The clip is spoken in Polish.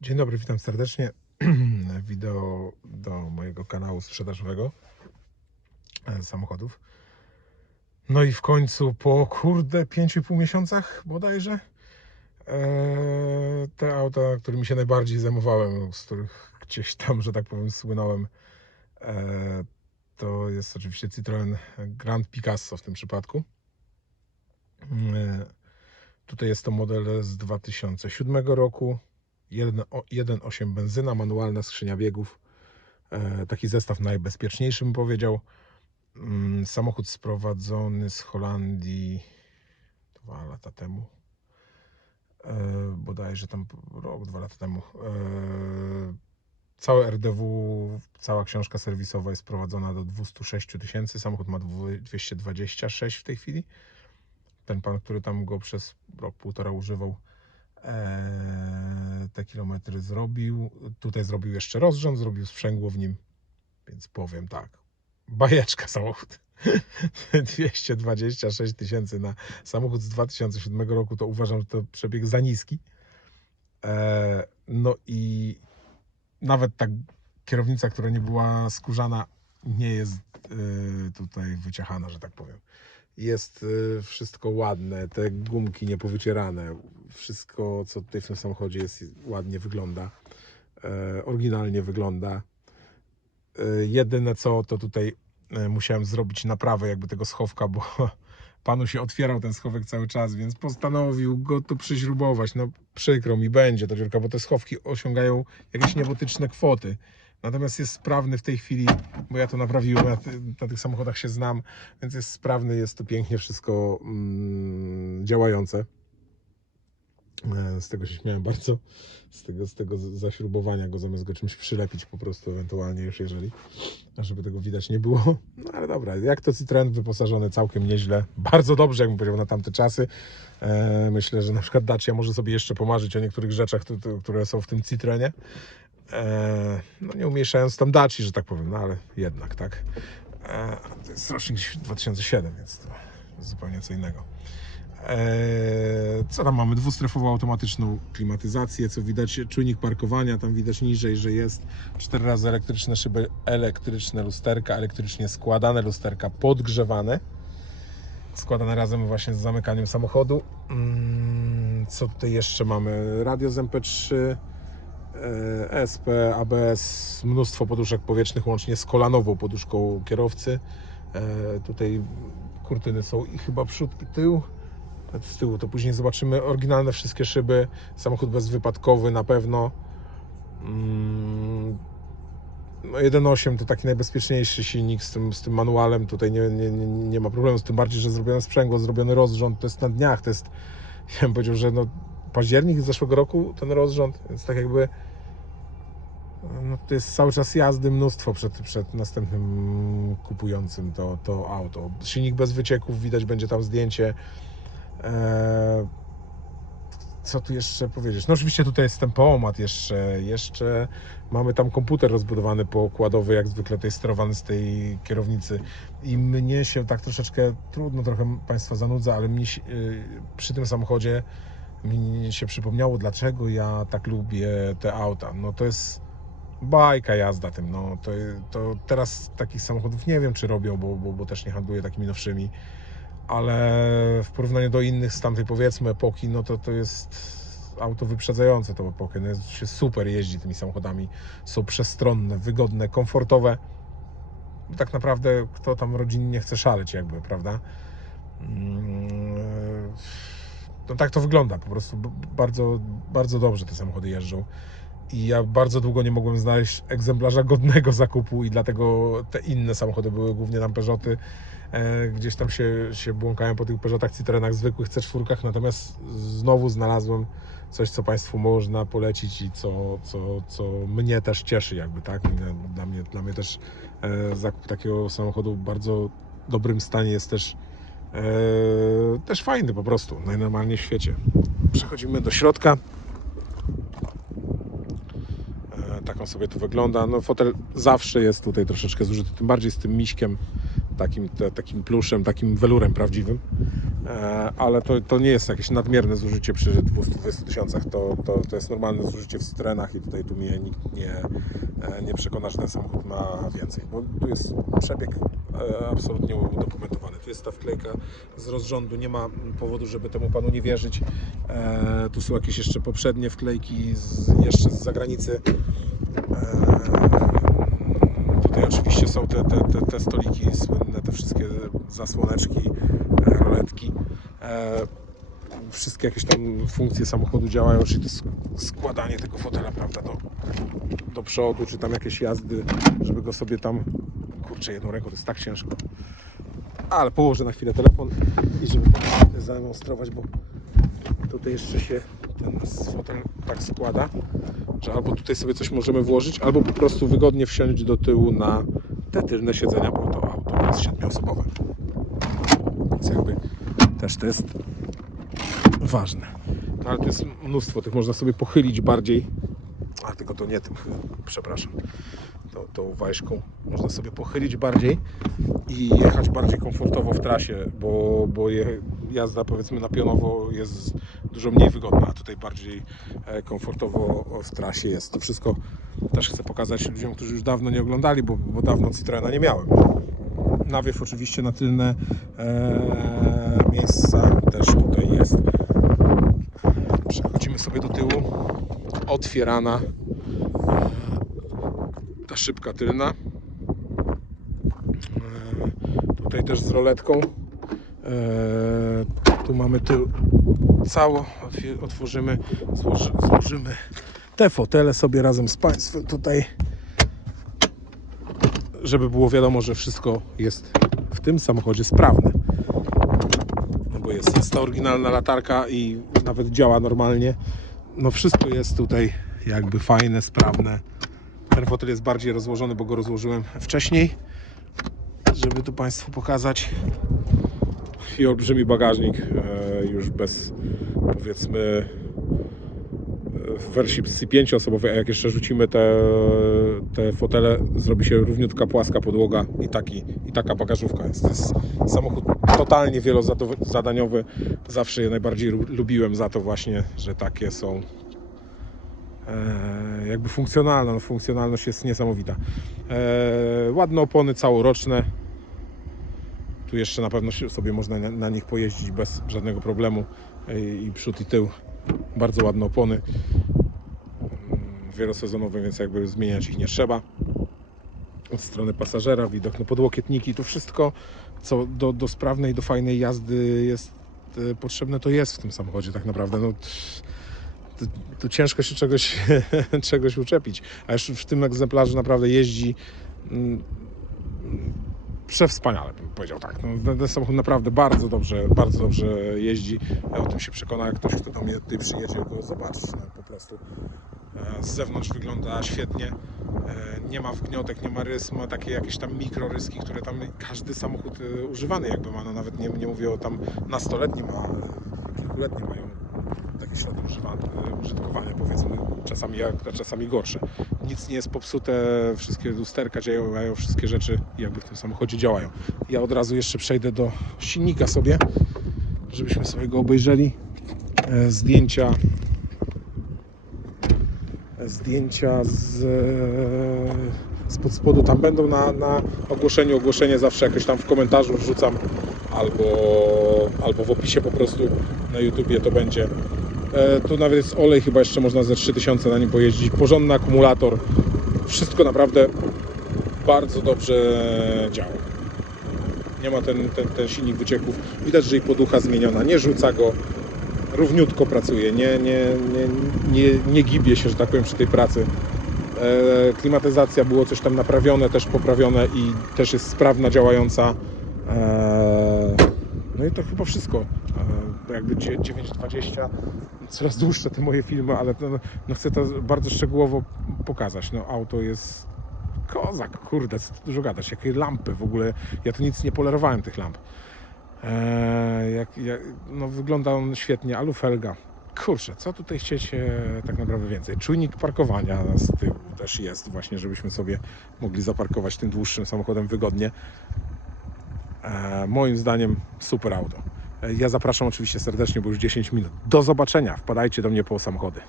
Dzień dobry, witam serdecznie. Wideo do mojego kanału sprzedażowego e, samochodów. No i w końcu po kurde 5,5 miesiącach bodajże e, te auta, którymi się najbardziej zajmowałem, z których gdzieś tam, że tak powiem, słynąłem, e, to jest oczywiście Citroen Grand Picasso w tym przypadku. Tutaj jest to model z 2007 roku. 1.8 benzyna, manualna skrzynia biegów. E, taki zestaw najbezpieczniejszy bym powiedział. Mm, Samochód sprowadzony z Holandii dwa lata temu. E, bodajże tam rok, dwa lata temu. E, Całe RDW, cała książka serwisowa jest prowadzona do 206 tysięcy. Samochód ma dwu- 226 w tej chwili. Ten pan, który tam go przez rok, półtora używał, e, te kilometry zrobił. Tutaj zrobił jeszcze rozrząd, zrobił sprzęgło w nim, więc powiem tak. Bajeczka samochód. 226 tysięcy na samochód z 2007 roku, to uważam, że to przebieg za niski. E, no i nawet ta kierownica, która nie była skórzana, nie jest e, tutaj wyciachana, że tak powiem. Jest e, wszystko ładne, te gumki niepowycierane, wszystko co tutaj w tym samochodzie jest ładnie wygląda, e, oryginalnie wygląda. E, jedyne co to tutaj e, musiałem zrobić naprawę jakby tego schowka, bo panu się otwierał ten schowek cały czas, więc postanowił go tu przyśrubować. No przykro mi będzie ta dziurka, bo te schowki osiągają jakieś niebotyczne kwoty. Natomiast jest sprawny w tej chwili, bo ja to naprawiłem, ty- na tych samochodach się znam, więc jest sprawny, jest to pięknie wszystko mm, działające. E, Z tego się śmiałem bardzo, z tego, z tego zaśrubowania go, zamiast go czymś przylepić po prostu, ewentualnie już jeżeli, żeby tego widać nie było. No ale dobra, jak to Citroen wyposażony całkiem nieźle, bardzo dobrze, jakbym powiedział, na tamte czasy. E, Myślę, że na przykład Dacia może sobie jeszcze pomarzyć o niektórych rzeczach, które są w tym Citroenie. E, No nie umniejszając tam Daci, że tak powiem, no ale jednak, tak. E, To jest rocznik 2007, więc to zupełnie co innego. Eee, Co tam mamy? Dwustrefową automatyczną klimatyzację, co widać, czujnik parkowania, tam widać niżej, że jest cztery razy elektryczne szyby, elektryczne lusterka, elektrycznie składane lusterka, podgrzewane, składane razem właśnie z zamykaniem samochodu. Mm, Co tutaj jeszcze mamy? Radio z MP3, e, SP, ABS, mnóstwo poduszek powietrznych, łącznie z kolanową poduszką kierowcy. E, Tutaj kurtyny są i chyba przód i tył. Z tyłu, to później zobaczymy. Oryginalne wszystkie szyby, samochód bezwypadkowy na pewno. Mm, No 1.8 to taki najbezpieczniejszy silnik z tym, z tym manualem, tutaj nie, nie, nie, ma problemu, z tym bardziej, że zrobione sprzęgło, zrobiony rozrząd, to jest na dniach, to jest, ja bym powiedział, że no październik zeszłego roku ten rozrząd, więc tak jakby no to jest cały czas jazdy mnóstwo przed, przed następnym kupującym to, to auto. Silnik bez wycieków, widać będzie tam zdjęcie. Eee, co tu jeszcze powiedzieć? No oczywiście tutaj jest ten połomad jeszcze, jeszcze mamy tam komputer rozbudowany poukładowy, jak zwykle tutaj sterowany z tej kierownicy i mnie się tak troszeczkę, trudno trochę Państwa zanudza, ale się, yy, przy tym samochodzie mi się przypomniało, dlaczego ja tak lubię te auta. No to jest bajka jazda tym, no to, to teraz takich samochodów nie wiem, czy robią, bo, bo, bo też nie handluję takimi nowszymi ale w porównaniu do innych z tamtej powiedzmy epoki, no to to jest auto wyprzedzające tą epokę. No jest, się super jeździ tymi samochodami. Są przestronne, wygodne, komfortowe. Tak naprawdę kto tam rodzinnie chce szaleć jakby, prawda? No tak to wygląda po prostu. Bardzo, bardzo dobrze te samochody jeżdżą. I ja bardzo długo nie mogłem znaleźć egzemplarza godnego zakupu i dlatego te inne samochody były głównie tam Peugeoty. E, gdzieś tam się, się błąkałem po tych Peugeotach, Citroenach, zwykłych C4, natomiast znowu znalazłem coś, co Państwu można polecić i co, co, co mnie też cieszy jakby, tak? Dla mnie, dla mnie też e, zakup takiego samochodu w bardzo dobrym stanie jest też e, też fajny po prostu, najnormalniej w świecie. Przechodzimy do środka. E, Tak on sobie tu wygląda. No fotel zawsze jest tutaj troszeczkę zużyty, tym bardziej z tym miśkiem, takim, te, takim pluszem, takim welurem prawdziwym. E, ale to, to nie jest jakieś nadmierne zużycie przy 220 tysiącach, to, to, to jest normalne zużycie w Citroenach i tutaj tu mnie nikt nie, e, nie przekona, że ten samochód ma więcej, bo tu jest przebieg absolutnie udokumentowany. Tu jest ta wklejka z rozrządu, nie ma powodu, żeby temu panu nie wierzyć. E, tu są jakieś jeszcze poprzednie wklejki z, jeszcze z zagranicy. E, tutaj oczywiście są te, te, te, te stoliki słynne, te wszystkie zasłoneczki, e, roletki. E, wszystkie jakieś tam funkcje samochodu działają, czyli to sk- składanie tego fotela, prawda, do, do przodu, czy tam jakieś jazdy, żeby go sobie tam, kurczę, jedną ręką to jest tak ciężko. Ale położę na chwilę telefon i żeby zademonstrować, bo tutaj jeszcze się ten fotel tak składa, że albo tutaj sobie coś możemy włożyć, albo po prostu wygodnie wsiąść do tyłu na te tylne siedzenia, bo to auto jest siedmioosobowe. Więc jakby też to jest ważne. No ale to jest mnóstwo tych, można sobie pochylić bardziej. A tylko to nie tym, przepraszam. To, tą wajszką można sobie pochylić bardziej i jechać bardziej komfortowo w trasie, bo, bo je, jazda powiedzmy na pionowo jest dużo mniej wygodna, a tutaj bardziej e, komfortowo w trasie jest. To wszystko też chcę pokazać ludziom, którzy już dawno nie oglądali, bo, bo dawno Citroena nie miałem. Nawiew oczywiście na tylne e, miejsca też tutaj jest. Przechodzimy sobie do tyłu. Otwierana e, ta szybka tylna. Tutaj też z roletką. E, tu mamy tył cało. Otworzymy, złoży, złożymy te fotele sobie razem z Państwem tutaj żeby było wiadomo, że wszystko jest w tym samochodzie sprawne. No bo jest, jest ta oryginalna latarka i nawet działa normalnie. No wszystko jest tutaj jakby fajne, sprawne. Ten fotel jest bardziej rozłożony, bo go rozłożyłem wcześniej, żeby tu Państwu pokazać. I olbrzymi bagażnik, e, już bez powiedzmy w wersji 5-osobowej, a jak jeszcze rzucimy te, te fotele, zrobi się równiutka płaska podłoga i, taki, i taka bagażówka jest. To jest samochód totalnie wielozadaniowy. Zawsze je najbardziej lu- lubiłem za to właśnie, że takie są e, jakby funkcjonalne. No, funkcjonalność jest niesamowita. E, ładne opony całoroczne. Tu jeszcze na pewno sobie można na, nich pojeździć bez żadnego problemu. I przód i tył. Bardzo ładne opony. Wielosezonowe, więc jakby zmieniać ich nie trzeba. Od strony pasażera widok na podłokietniki, to wszystko, co do, do sprawnej, do fajnej jazdy jest e, potrzebne, to jest w tym samochodzie tak naprawdę. No, to, to ciężko się czegoś, czegoś uczepić. A już w tym egzemplarzu naprawdę jeździ mm, przewspaniale, bym powiedział tak. No, ten, samochód naprawdę bardzo dobrze, bardzo dobrze jeździ. O tym się przekona, jak ktoś, kto do mnie tutaj przyjedzie, go zobaczyć. No, po prostu e, z zewnątrz wygląda świetnie. E, Nie ma wgniotek, nie ma rys, ma takie jakieś tam mikroryski, które tam każdy samochód e, używany jakby ma. No, nawet nie, nie mówię o tam nastoletnim, a kilkuletnim mają używane, użytkowania powiedzmy czasami jak, a czasami gorsze. Nic nie jest popsute, wszystkie lusterka działają, wszystkie rzeczy jakby w tym samochodzie działają. Ja od razu jeszcze przejdę do silnika sobie, żebyśmy sobie go obejrzeli. E, Zdjęcia zdjęcia z, e, z pod spodu tam będą na, na ogłoszeniu. Ogłoszenie zawsze jakoś tam w komentarzu wrzucam albo, albo w opisie po prostu na YouTubie to będzie. E, tu nawet jest olej, chyba jeszcze można ze 3000 na nim pojeździć. Porządny akumulator. Wszystko naprawdę bardzo dobrze działa. Nie ma ten, ten, ten silnik wycieków. Widać, że i poducha zmieniona. Nie rzuca go. Równiutko pracuje. Nie, nie, nie, nie, nie gibie się, że tak powiem, przy tej pracy. E, klimatyzacja było coś tam naprawione, też poprawione i też jest sprawna, działająca. E, no i to chyba wszystko. E, jakby dzie- 9.20, coraz dłuższe te moje filmy, ale no, no chcę to bardzo szczegółowo pokazać. No auto jest kozak, kurde, co tu dużo gadać. Jakie lampy w ogóle, ja tu nic nie polerowałem tych lamp. E, jak, jak, no wygląda on świetnie, alufelga. Kurczę, co tutaj chcieć e, tak naprawdę więcej? Czujnik parkowania z tyłu też jest właśnie, żebyśmy sobie mogli zaparkować tym dłuższym samochodem wygodnie. E, moim zdaniem super auto. Ja zapraszam oczywiście serdecznie, bo już 10 minut. Do zobaczenia. Wpadajcie do mnie po samochody.